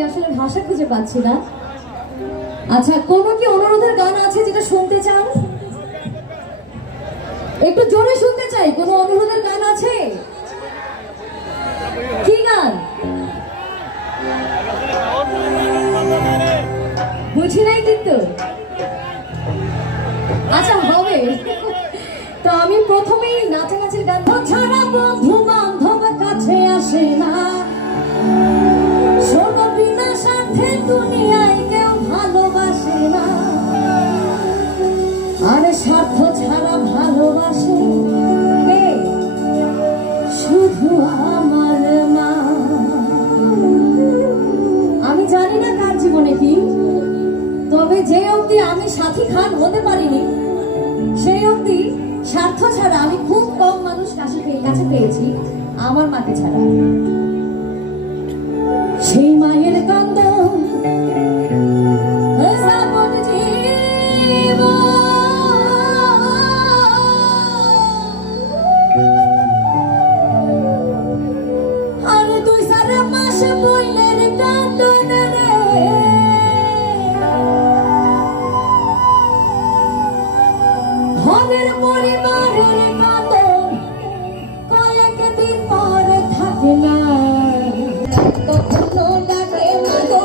আমি আসলে ভাষা খুঁজে পাচ্ছি না। আচ্ছা, কোনো কি অনুরোধের গান আছে যেটা শুনতে চান? একটু জোরে শুনতে চাই। কোনো অনুরোধের গান আছে? কি গান? বুঝি নাই কিন্তু। আচ্ছা, হবে। তো আমি প্রথমেই নাচানাচির গান। ছাড়া বন্ধু বান্ধব কাছে আসে না, শোনো বিনা সাথে দুনিয়ায় কেউ ভালোবাসে না, আরে স্বার্থ ছাড়া ভালোবাসে কে? শুধু আমার মা। আমি জানি না কার জীবনে কি, তবে যে অবধি আমি সাথী খান হতে পারিনি সেই অবধি স্বার্থ ছাড়া আমি খুব কম মানুষ কাছে পেয়েছি, আমার মাকে ছাড়া। সেই মায়ের কান্দন যাবত জীবন, আর 2-4 মাস বইলের কান্দন রে, ঘরের পরিবারের কান্দন কয়েকদিন পর থাকে না, কখনো ডাকে মাগো